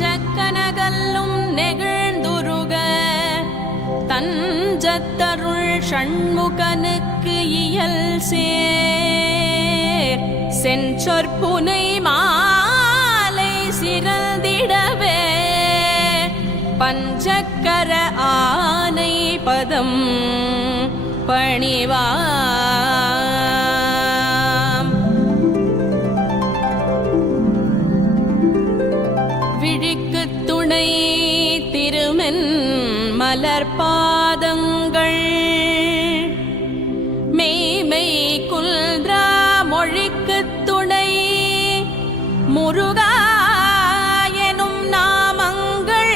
நெஞ்சக்கனகல்லும் நெகிழ்ந்துருக தஞ்சத்தருள் ஷண்முகனுக்கு இயல் சேர் செஞ்சொற்புனை மாலை சிறந்திடவே பஞ்சக்கர ஆனை பதம் பணிவாம். விழிக்கு துணை திருமென் மலர்பாதங்கள் மெய்மை குல்ரா மொழிக்கு துணை முருகா எனும் நாமங்கள்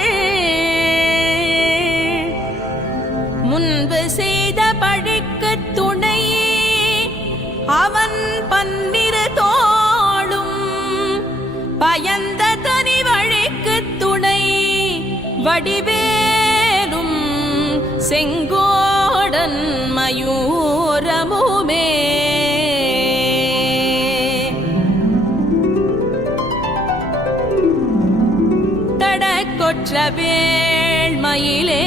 முன்பு செய்த பழிக்கு துணை அவன் பன்னிரு தோளும் பயந்த தனி வழிக்கு துணை வடிவேலும் செங்கோடன் மயூரமுமே தடக்கொற்ற வேள்மயிலே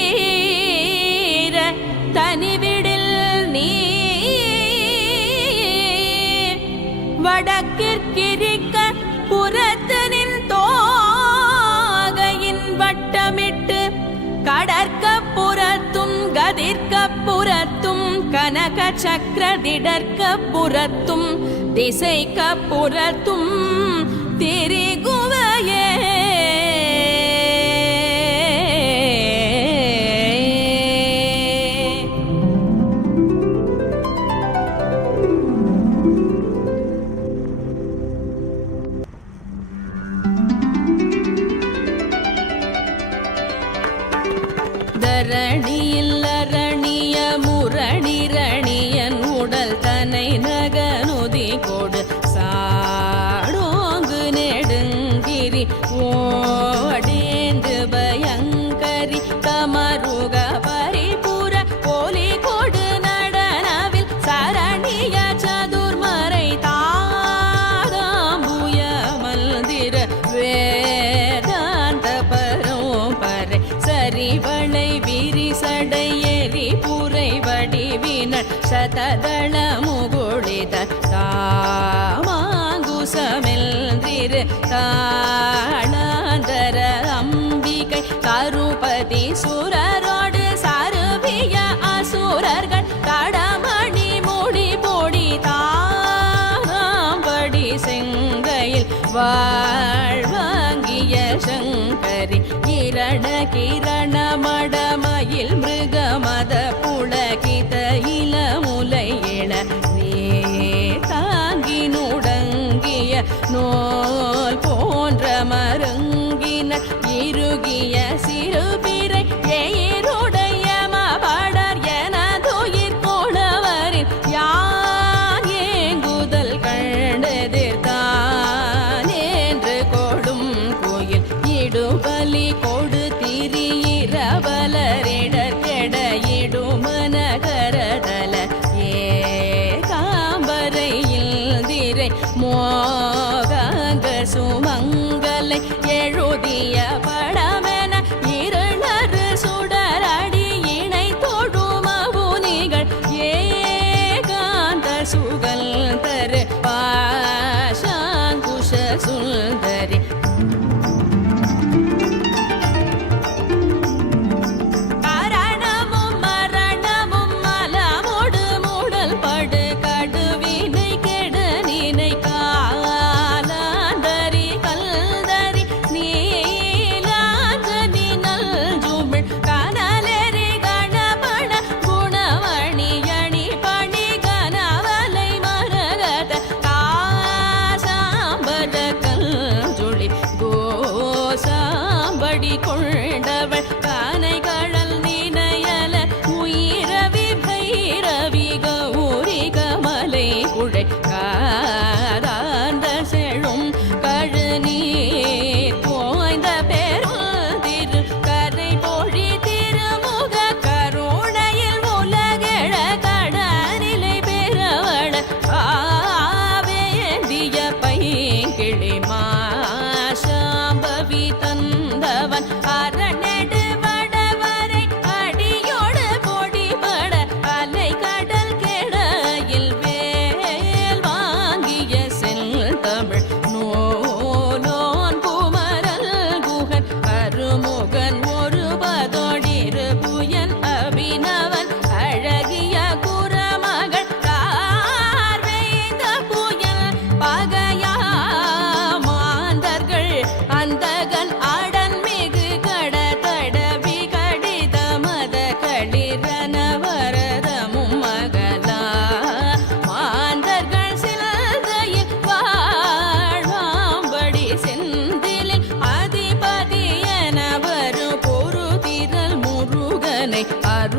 இடர்தீர தனிவிடில் நீ வடக்கிற்கிரிக்க புறத்தனின் தோகையின் வட்டமிட்டு கடற்க புறத்தும் கதிர்க்க புறத்தும் கனக சக்கரதிடற்க புறத்தும் திசைக்க புறத்தும் திரிகுவையே தரணியில் அரணிய முரணிரணியன் உடல் தனை நகனுதி கொடு சாடோங்கு நெடுங்கிரி ஓடேந்து பயங்கரி கமருக பரிபுர போலி கொடு நடனவில் சரணிய சதுர்மறை தாதாம்புய மல்திர வேதாந்த பரோபரை சரிவளை விரிசடை எரி புரை வடிவினர் சததள முகுளித தாமாங்குசமெல் திரு தாளாந்தர அம்பிகை கருபதி சுரரோடு சருவிய அசுரர்கள் கடமணி மூடி பொடி தாம்படி செங்கையில் வாழ்வாங்கிய சங்கரி கிரண கிரண மடமயில் மிருகமத புலகித இளமுலை இள நீ தாங்கி நுடங்கிய நோல் போன்ற மருங்கின இறுகிய சிறுபிறை எயிருடைய மபடர் எனதுயிர் கொணவரின் யான் ஏங்குதல் கண்டெதிர்த்தான் என்று கொடும் கோயில் இடுபலி கொடு திரியிரவலரிடர் கெடையிடுமனகரதல ஏ காம்பரையில் திரை மோகாங்க சுமங்கலை எழுதிய படமென இருளறு சுடரடி இணை தொடுமவுனிகள் ஏகாந்த சுகல் தரு பாஷாங்குஷ சுந்தரி கொண்டவள் கானை கழல் நினையல உயிரவி பைரவி கௌரி கமலை குழை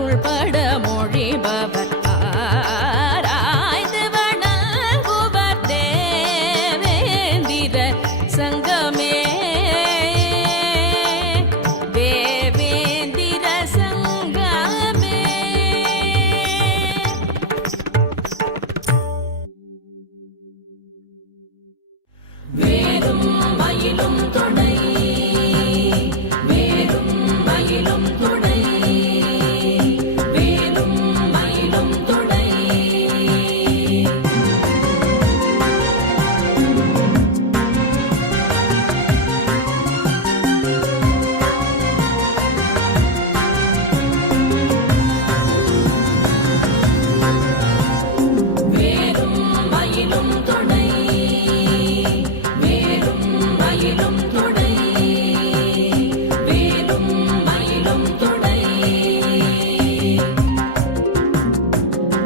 உள்பட மொழிபவர் ஆராய்ந்து வணங்குவர் தேவேந்திர சங்கமே. தேவேந்திர சங்கமே. வேலும் மயிலும் துணை, வேலும் மயிலும் துணை, வேலும் மயிலும் துணை. வேலும் மயிலும் துணை, வேலும் மயிலும் துணை, வேலும் மயிலும் துணை.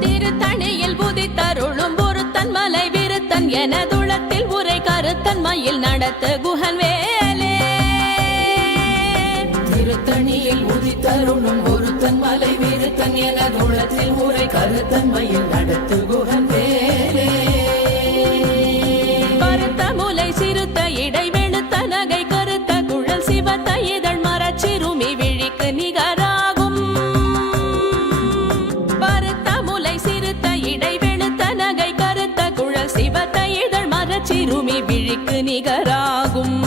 திருத்தணியில் புதித்தருளும் ஒருத்தன் மலை விருத்தன் எனதுளத்தில் உரை கருத்தன் மயில் நடத்த குஹன் வேலே. திருத்தணியில் உதித்தருளும் ஒருத்தன் மலை விருத்தன் எனதுளத்தில் உரை கருத்தன் மயில் நடத்து குஹன் வேலே. பருத்த முலை சிறுத்த இடை வெளுத்த நகை கருத்த குழல் சிவத்த இதழ் மரச்சிறுமி விழிக்கு நிகராகும். பருத்த முலை சிறுத்த இடை வெளுத்த நகை கருத்த குழல் சிவத்த இதழ் மரச்சிறுமி விழிக்கு நிகராகும்.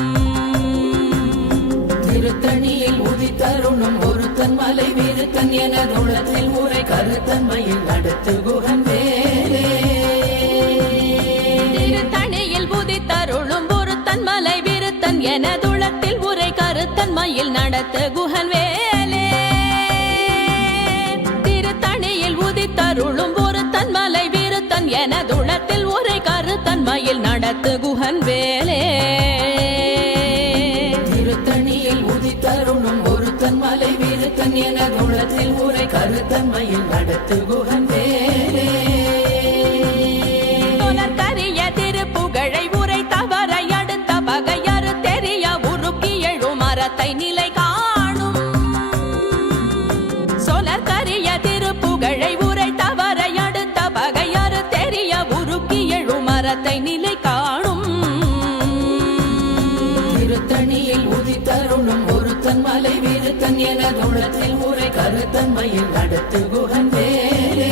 திருத்தணியில் உதித்தருளும் ஒருத்தன் மலை விருத்தன் எனதுளத்தில் உரை கருத்தன் மயில் நடத்து குஹன் வேலே. திருத்தணியில் புதித்தருளும் ஒருத்தன் மலை விருத்தன் எனதுளத்தில் உரை கருத்தன் மயில் நடத்த குஹன் வேலே. திருத்தணியில் உதித்தருளும் ஒருத்தன் மலை விருத்தன் எனதுளத்தில் உரை கருத்தன் மயில் நடத்து குஹன் வேலே. திருத்தணியில் உதித்தருளும் ஒருத்தன் மலை விருத்தன் எனதுளத்தில் உரை கருத்தன் மயில் நடத்து குஹன் வேலே. புலர்கரிய திருப்புகழை உரை தவறை அடுத்த பகையறு தெரிய உருக்கி எழும் மரத்தை நிலை காணும். சொலர்கரிய திருப்புகழை உரை தவறை அடுத்த பகையறு தெரிய உருக்கி எழும் மரத்தை நிலை காணும். திருத்தணியில் உதித்தருளும் ஒருத்தன் மலை விருத்தன் எனதுளத்தில் உரை கருத்தன் மயில் நடத்து குஹன் வேலே.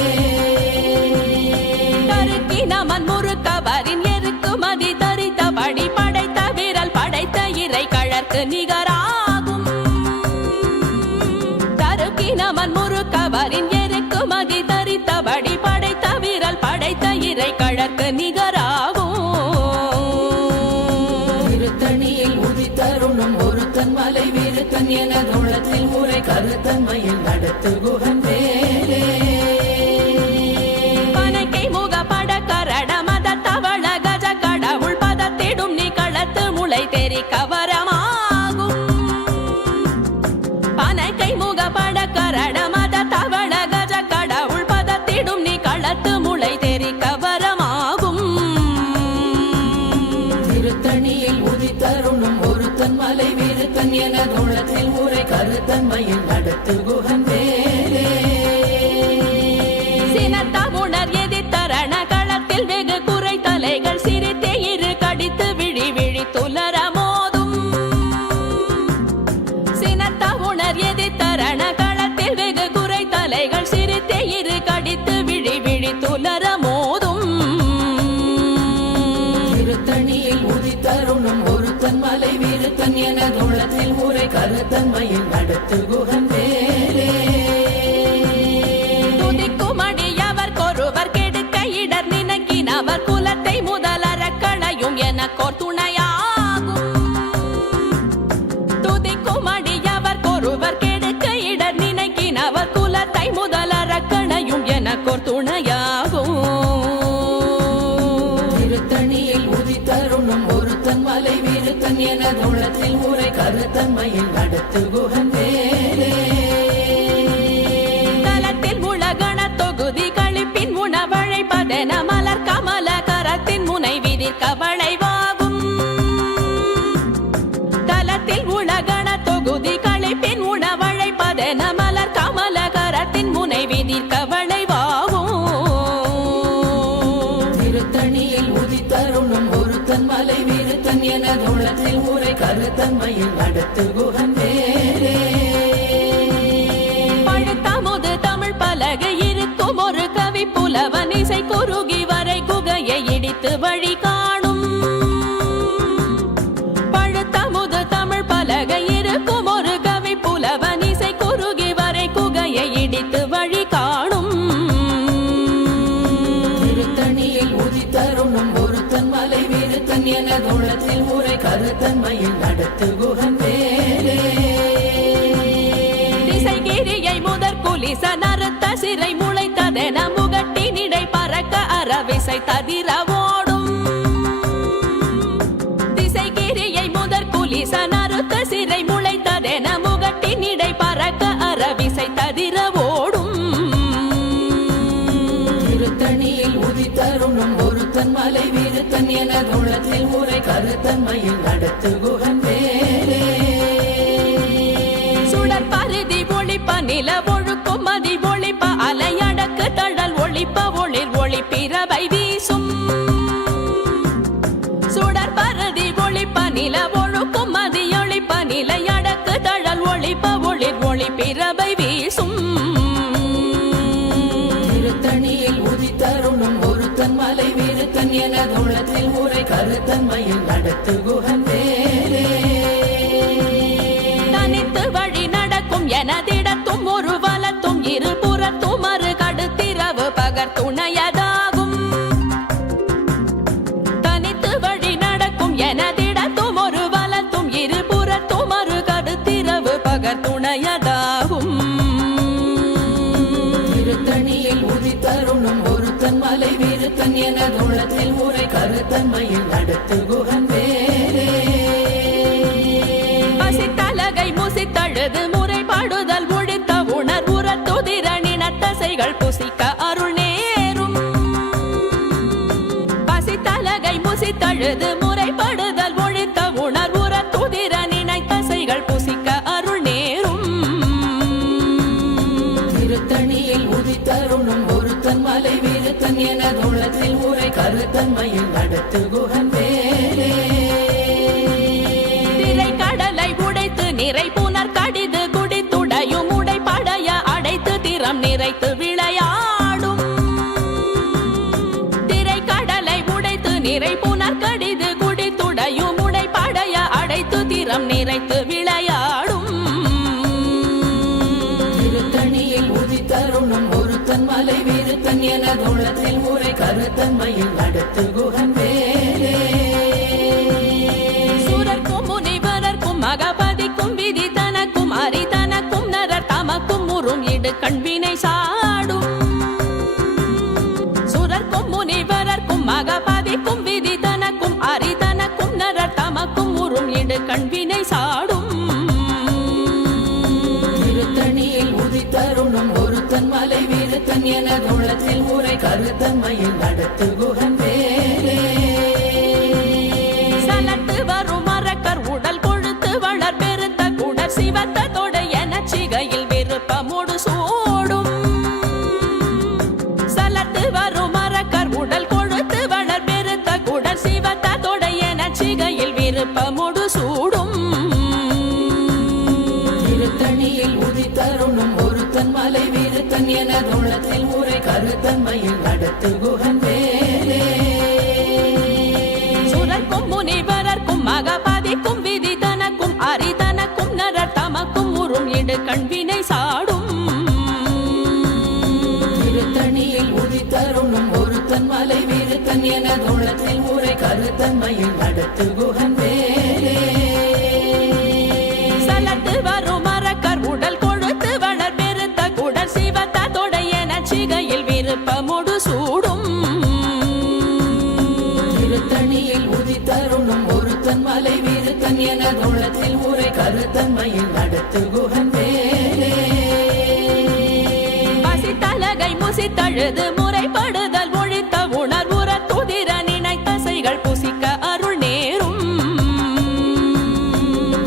கருக்கி நமன் முறுக்கவரின் எருக்குமதி தரித்தபடி படைத்த விரல் படைத்த இறை கழற்கு நிகராகும். கருக்கி நமன் முறுக்கவரின் எருக்குமதி தரித்தபடி படைத்த விரல் படைத்த இறை கழற்கு நிகராகும். திருத்தணியில் உதித்தருளும் ஒருத்தன் மலை விருத்தன் எனதுளத்தில் உரை கருத்தன் மயில் நடத்து குஹன் வேலே. பனைக்கை முக பட கரட மத தவள கஜ கடவுள் பதத்திடும் நீ களத்து முளை தெரி கவரமாகும். பனைக்கை முக பட கரட மத தவள கஜ கடவுள் பதத்திடும் நீ களத்து முளை தெரி கவரமாகும். திருத்தணியில் உதித்தருளும் ஒருத்தன் மலை விருத்தன் எனதுளத்தில் உரை கருத்தன் மயில் நடத்து குஹன் வேலே. சினத்தமுணர் எதிர்த்தரண களத்தில் வெகு குறை தலைகள் சிரித்தே இரு கடித்து விழி விழி துலர மோதும். சினத்தமுணர் எதிர்த்தரண களத்தில் வெகு குறை தலைகள் சிரித்தே இரு கடித்து விழி விழி துலர மோதும். திருத்தணியில் உதித்தருளும் ஒருத்தன் மலை விருத்தன் எனதுளத்தில் உரை கருத்தன் மயில் நடத்து குஹன் வேலே. துதிக்கும் அடியவர் கொருவர் கெடுக்க இடர் நினைக்கினவர் குலத்தை முதலற களையும் எனக்கோர் துணையாகும். துதிக்கும் அடியவர் கொருவர் கெடுக்க இடர் நினைக்கினவர் குலத்தை முதலற களையும் எனக்கோர் துணையாகும். திருத்தணியில் உதித்தருளும் ஒருத்தன் மலை விருத்தன் எனதுளத்தில் உரை கருத்தன் மயில் நடத்து குஹன் வேலே. தலத்தில் உலகண தொகுதி கழிப்பின் உணவழைப்பதென மலர் கமல கரத்தின் முனை விதிர்க்க வளைவாகும். தலத்தில் உலகண தொகுதி கழிப்பின் உணவழைப்பதென மலர் கமல கரத்தின் ஒருத்தன் மலை விருத்தன் எனதுளத்தில் உரை கருத்தன்மையில் நடத்து குகன் வேலே பழுத்தமுது தமிழ் பலகை இருக்கும் ஒரு கவி புலவன் இசை குறுகி வரை குகையை இடித்து வழி காணும் பழுத்தமுது தமிழ் பலகை இருக்கும் ஒரு கவி புலவன் இசை குறுகி வரை குகையை இடித்து வழி காணும் திருத்தணியில் உதித்தருணும் ஒருத்தன் மலை விருத்தன் எனதுளத்தில் உரை கருத்தன்மையில் நடத்து குகன் வேலே திசைகிரியை முதற் குலிச நறுத்த சிறை முளைத்ததென முகட்டினிடை பறக்க அறவிசை ததிர ஓடும் திசைகிரியை முதற் குலிச நறுத்த சிறை முளைத்ததென முகட்டினிடை பறக்க அறவிசை ததிர ஓடும் திருத்தணியில் உதித்தருணும் ஒருத்தன் மலை விருத்தன் எனதுளத்தில் உரை கருத்தன்மையில் நடத்து குகன் வேலே சுடர் பருதி ஒளிப்ப நில ஒழுக்கும் மதி ஒளிப்ப அலையடக்கு தழல் ஒளிப்ப ஒளிர் ஒளி பிறவை வீசும் சுடர் பருதி ஒளிப்ப நில ஒழுக்கும் மதி ஒளிப்ப நிலையடக்கு தழல் ஒளிப்ப ஒளிர் ஒளி பிறவை வீசும் திருத்தணியில் உதித்தருணும் ஒருத்தன் மலை விருத்தன் எனதுளத்தில் உரை கருத்தன்மையில் நடத்து குகன் வேலே தனித்து வழி நடக்கும் எனதிடத்தும் ஒரு வலத்தும் இருபுறத்தும் மறு கடுத்திரவு பகர் துணையதாகும் தனித்து வழி நடக்கும் எனதிடத்தும் ஒரு வலத்தும் இருபுறத்தும் மறு கடுத்திரவு பகர் துணையதாகும் திருத்தணியில் உதித்தருணும் ஒருத்தன் மலை விருத்தன் எனதுளத்தில் உரை கருத்தன்மையில் நடத்து குகன் வேலே பசித்தலகை முசித்தழுது முறைப்பாடுதல் ஒழித்த உணர்வுறத்துதிரணினத்தசைகள் புசிக்க அருள் நேரும் பசித்தலகை முசித்தழுது முறைப்படுதல் ஒழித்த உணர்வுறத்துதிரணினத்தசைகள் புசிக்க அருள் நேரும் திருத்தணியில் உதித்தருணும் ஒருத்தன் மலை விருத்தன் எனதுளத்தில் உரை கருத்தன்மையில் நடத்து குகன் வேலே திரை கடலை உடைத்து நிறை புனர் கடிது குடித்துடையும் உடைப்படைய அடைத்து திறம் நிறைத்து விளையாடும் திரை கடலை உடைத்து நிறை புனர் கடிது குடித்துடையும் உடைப்படைய அடைத்து திறம் நிறைத்து விளையாடும் திருத்தணியில் உதித்தருணும் ஒருத்தன் மலை விருத்தன் எனதுளத்தில் உரை கருத்தன்மையில் நடத்து குகன் வேலே சூரர்க்கும் முனிவரர்க்கும் மகபதிக்கும் விதி தனக்கும் அரிதனக்கும் நரர் தமக்கும் உறும் இடு கண்வினை சாடும் சூரர்க்கும் முனிவரர்க்கும் மகபதிக்கும் விதி தனக்கும் அரிதனக்கும் நரர் தமக்கும் உறும் இடு கண்வினை சாடும் திருத்தணியில் உதித்தருணும் ஒருத்தன் மலை விருத்தன் எனதுளத்தில் உரை கருத்தன்மையில் நடத்து குகன் வேலே சலத்து வரும் மரக்கர் உடல் கொழுத்து வளர் பெருத்த குடர் சிவத்த தொடை எனச் சிகையில் விருப்பமோடு சூடும் சலத்து வரும் மரக்கர் உடல் கொழுத்து வளர் பெருத்த குடர் சிவத்த தொடை எனச் சிகையில் விருப்பமோடு சூடும் திருத்தணியில் உதித்தருணும் ஒருத்தன் மலை விருத்தன் எனதுளத்தில் உரை கருத்தன்மையில் நடத்து குகன் வேலே சுரர்க்கும் முனிவரர்க்கும் மகபதிக்கும் விதி தனக்கும் அரிதனக்கும் நரர் தமக்கும் உறும் இடு கண்வினை சாடும் திருத்தணியில் உதித்தருணும் ஒருத்தன் மலை விருத்தன் எனதுளத்தில் உரை கருத்தன்மையில் நடத்து குகன் வேலே சலத்து வரும் மரக்கர் உடல் கொழுத்து வளர் பெருத்த குடர் சிவத்த தொடை எனச் சிகையில் விருப்பமோடு சூடும் திருத்தணியில் உதித்தருணும் ஒருத்தன் மலை விருத்தன் எனதுளத்தில் உரை கருத்தன்மையில் நடத்து குகன் வேலே பசித்தலகை முசித்தழுது முறைப்படுதல் ஒழித்த உணர்வுறத்துதிர நினைத்தசைகள் புசிக்க அருள் நேரும்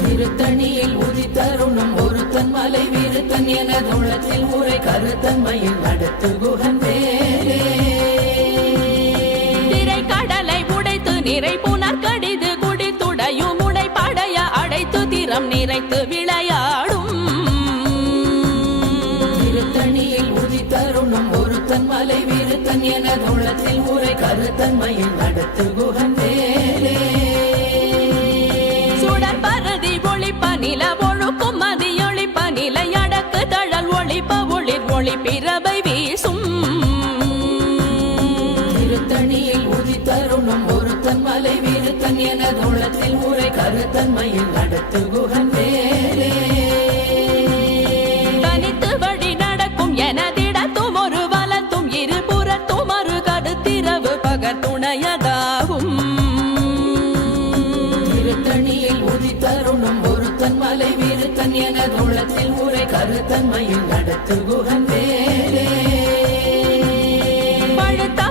திருத்தணியில் உதித்தருணும் ஒருத்தன் மலை விருத்தன் எனதுளத்தில் உரை கருத்தன்மையில் நடத்து குகன் வேலே திரை கடலை உடைத்து நிறை புனர் மனம் நிறைத்து விளையாடும் திருத்தணியில் உதித்தருணும் ஒருத்தன் மலை விருத்தன் எனதுள்ளத்தில் உரை கருத்தன்மையில் நடத்து குகன் வேலே சுடர் பரதி ஒளிப்ப நில ஒழுக்கும் மதியொளிப்ப நிலை அடக்கு தழல் ஒளிப்ப ஒளிர் ஒளி பிறவை வீசும் திருத்தணியில் உதித்தருணும் ஒருத்தன் மலை விருத்தன் எனதுள்ளத்தில் உரை கருத்தன்மையில் நடத்து குகன் வேலே தனித்து வழி நடக்கும் எனதிடத்தும் ஒரு வலத்தும் இருபுறத்தும் ஒரு கருத்திரவு பகர் துணையதாகும் திருத்தணியில் உதித்தருணும் ஒருத்தன் மலை விருத்தன் எனதுள்ளத்தில் உரை கருத்தன்மையில் நடத்து குகன் வேலே பழுத்த